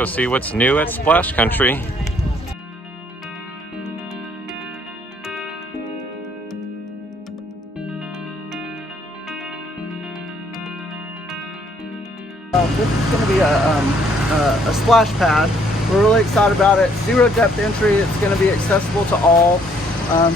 go see what's new at Splash Country. This is going to be a splash pad. We're really excited about it. Zero depth entry. It's going to be accessible to all.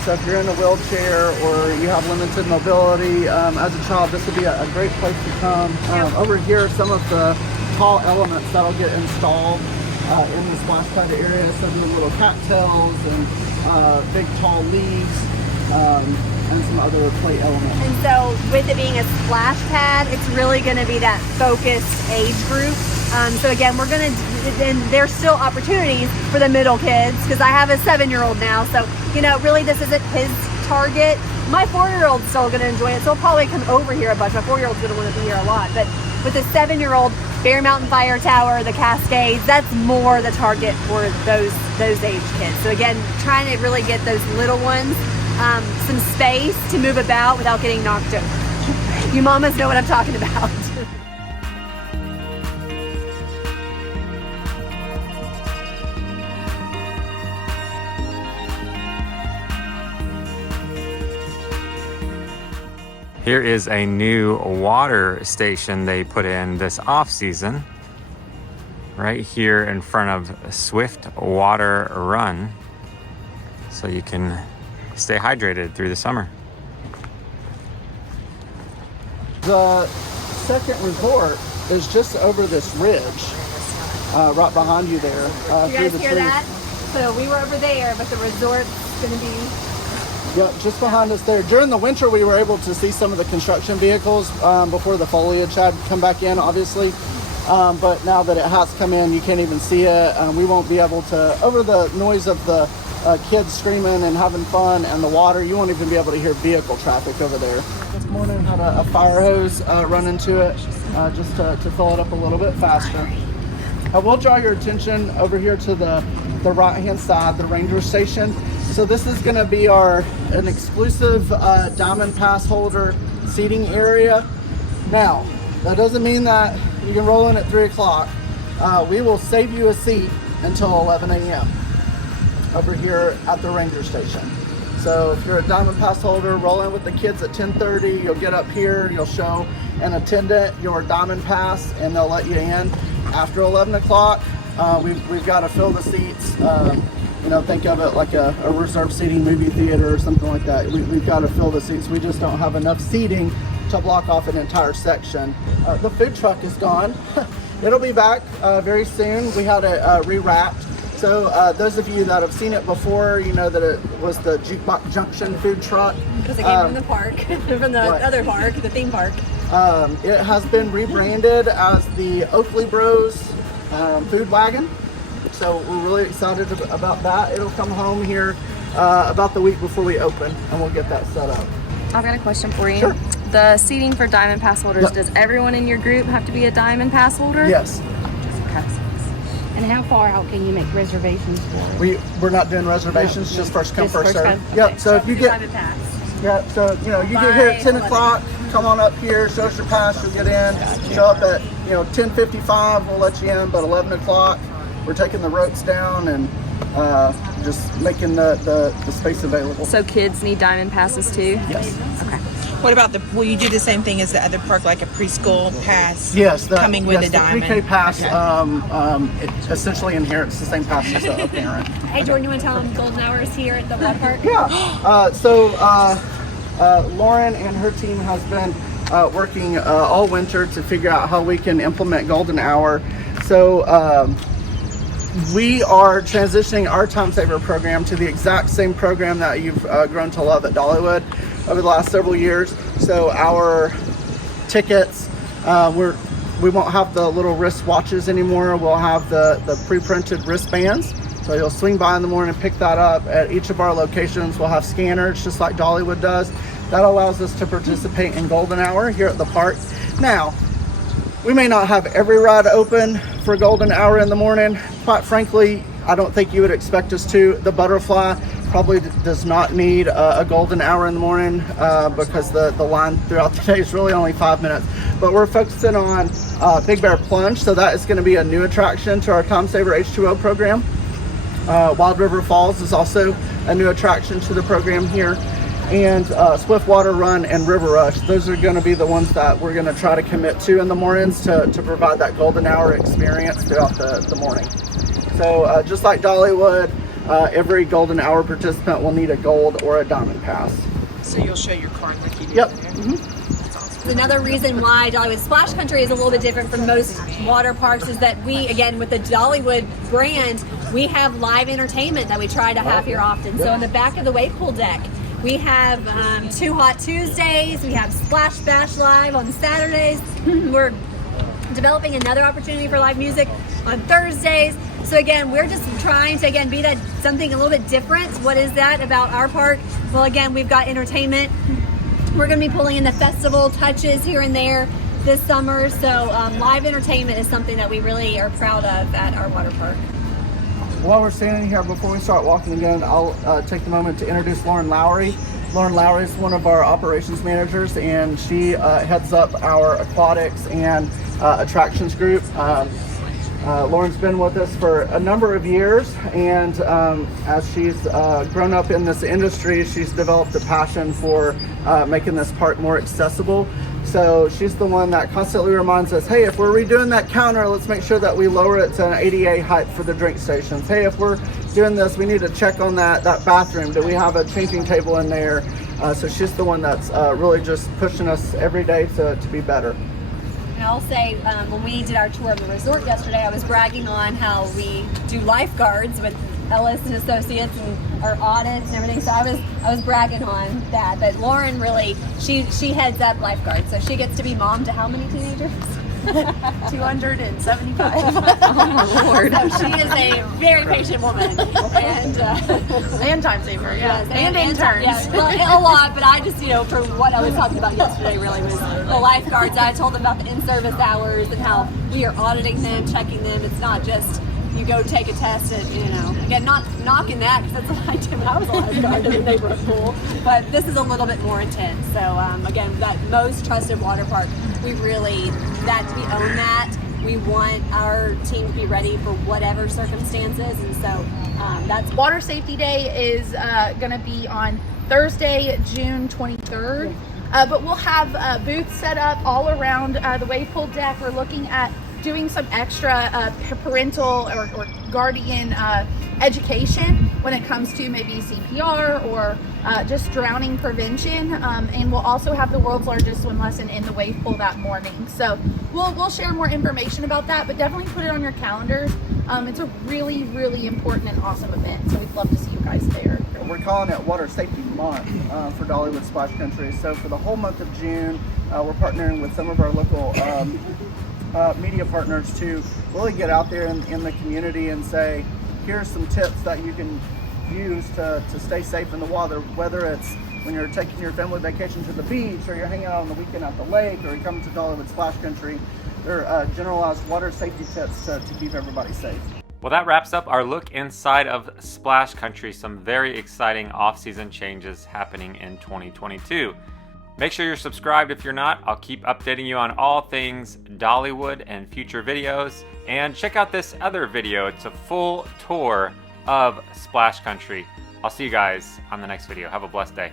So if you're in a wheelchair or you have limited mobility as a child, this would be a great place to come. Over here, some of the tall elements that'll get installed in the splash pad area. Some of the little cattails and big tall leaves. And some other play elements. And so with it being a splash pad, it's really going to be that focused age group. So again, we're going to, and there's still opportunities for the middle kids because I have a 7-year-old now. So, you know, really this isn't his target. My 4-year-old's still going to enjoy it. So he'll probably come over here a bunch. My 4-year-old's going to want to be here a lot. But with the 7-year-old, Bear Mountain Fire Tower, the Cascades, that's more the target for those age kids. So again, trying to really get those little ones some space to move about without getting knocked over. You mamas know what I'm talking about. Here is a new water station they put in this off season, right here in front of Swift Water Run, so you can stay hydrated through the summer. The second resort is just over this ridge, right behind you there. You guys hear that? So we were over there, but the resort's gonna be... Yep, just behind us there. During the winter, we were able to see some of the construction vehicles before the foliage had come back in, obviously. But now that it has come in, you can't even see it. We won't be able to, over the noise of the kids screaming and having fun and the water, you won't even be able to hear vehicle traffic over there. This morning had a fire hose run into it just to fill it up a little bit faster. I will draw your attention over here to the right hand side, the ranger station. So this is going to be an exclusive Diamond Passholder seating area. Now, that doesn't mean that you can roll in at 3 o'clock. We will save you a seat until 11 a.m. over here at the ranger station. So if you're a Diamond Passholder, roll in with the kids at 10:30. You'll get up here, you'll show an attendant your Diamond Pass, and they'll let you in. After 11 o'clock, we've got to fill the seats. You know, think of it like a reserved seating movie theater or something like that. We've got to fill the seats. We just don't have enough seating to block off an entire section. The food truck is gone. It'll be back very soon. We had it re-wrapped. So those of you that have seen it before, you know that it was the Jukebox Junction food truck. Because it came from the park, from the other park, the theme park. It has been rebranded as the Oakley Bros food wagon. So we're really excited about that. It'll come home here about the week before we open, and we'll get that set up. I've got a question for you. Sure. The seating for Diamond Pass holders, Yep. does everyone in your group have to be a Diamond Pass holder? Yes. And how far out can you make reservations for? We're not doing reservations, just first come, Just first first serve. come? Yep. Okay. So if you get, so you know, you get here at 10 o'clock, come on up here, show us your pass, you'll get in. Show up at 10:55, we'll let you in. But 11 o'clock, we're taking the ropes down and just making the space available. So kids need Diamond Passes too? Yes. Okay. What about will you do the same thing as the other park, like a preschool pass? Yes, coming with a Diamond. The pre-K pass, Okay. it essentially inherits the same pass as a parent. Hey Jordan, you want to tell them Golden Hour is here at the water park? Yeah. Lauren and her team has been working all winter to figure out how we can implement Golden Hour. So we are transitioning our Time Saver program to the exact same program that you've grown to love at Dollywood over the last several years. So our tickets, we won't have the little wrist watches anymore. We'll have the pre-printed wristbands. So you'll swing by in the morning and pick that up. At each of our locations, we'll have scanners just like Dollywood does. That allows us to participate in Golden Hour here at the park. Now, we may not have every ride open for Golden Hour in the morning. Quite frankly, I don't think you would expect us to. The Butterfly probably does not need a golden hour in the morning because the line throughout the day is really only 5 minutes. But we're focusing on Big Bear Plunge, so that is going to be a new attraction to our Time Saver H2O program. Wild River Falls is also a new attraction to the program here. And Swift Water Run and River Rush, those are going to be the ones that we're going to try to commit to in the mornings to provide that golden hour experience throughout the morning. So just like Dollywood, every golden hour participant will need a gold or a diamond pass. So you'll show your card like you did. Yep. Another reason why Dollywood Splash Country is a little bit different from most water parks is that we, again, with the Dollywood brand, we have live entertainment that we try to have here often. So in the back of the wave pool deck, we have 2 Hot Tuesdays, we have Splash Bash Live on Saturdays. We're developing another opportunity for live music on Thursdays. So again, we're just trying to, again, be that something a little bit different. What is that about our park? Well, again, we've got entertainment. We're going to be pulling in the festival touches here and there this summer. So live entertainment is something that we really are proud of at our water park. While we're standing here, before we start walking again, I'll take the moment to introduce Lauren Lowry. Lauren Lowry is one of our operations managers, and she heads up our aquatics and attractions group. Lauren's been with us for a number of years, and as she's grown up in this industry, she's developed a passion for making this park more accessible. So she's the one that constantly reminds us, hey, if we're redoing that counter, let's make sure that we lower it to an ADA height for the drink stations. Hey, if we're doing this, we need to check on that bathroom. Do we have a changing table in there? So she's the one that's really just pushing us every day to be better. And I'll say, when we did our tour of the resort yesterday, I was bragging on how we do lifeguards with Ellis and Associates and our audits and everything. So I was bragging on that. But Lauren really, she heads up lifeguards, so she gets to be mom to how many teenagers? 275. Oh my Lord! So she is a very patient woman, And time saver, yeah. yes, And interns. Yeah, well, a lot. But I just, for what I was talking about yesterday, really was the lifeguards. I told them about the in-service hours and how we are auditing them, checking them. It's not just you go take a test and, again, not knocking that, because that's what I did when I was a lifeguard in the neighborhood pool, but this is a little bit more intense. So again, that most trusted water park, we own that. We want our team to be ready for whatever circumstances, and so that's Water Safety Day is going to be on Thursday, June 23rd, but we'll have booths set up all around the wave pool deck. We're looking at doing some extra parental or guardian education when it comes to maybe CPR or just drowning prevention, and we'll also have the world's largest swim lesson in the wave pool that morning. So we'll share more information about that, but definitely put it on your calendars. It's a really, really important and awesome event, so we'd love to see you guys there. We're calling it Water Safety Month for Dollywood Splash Country. So for the whole month of June, we're partnering with some of our local media partners to really get out there in the community and say, here's some tips that you can use to stay safe in the water, whether it's when you're taking your family vacation to the beach, or you're hanging out on the weekend at the lake, or you're coming to Dollywood Splash Country. There are generalized water safety tips to keep everybody safe. Well, that wraps up our look inside of Splash Country. Some very exciting off-season changes happening in 2022. Make sure you're subscribed if you're not. I'll keep updating you on all things Dollywood and future videos. And check out this other video. It's a full tour of Splash Country. I'll see you guys on the next video. Have a blessed day.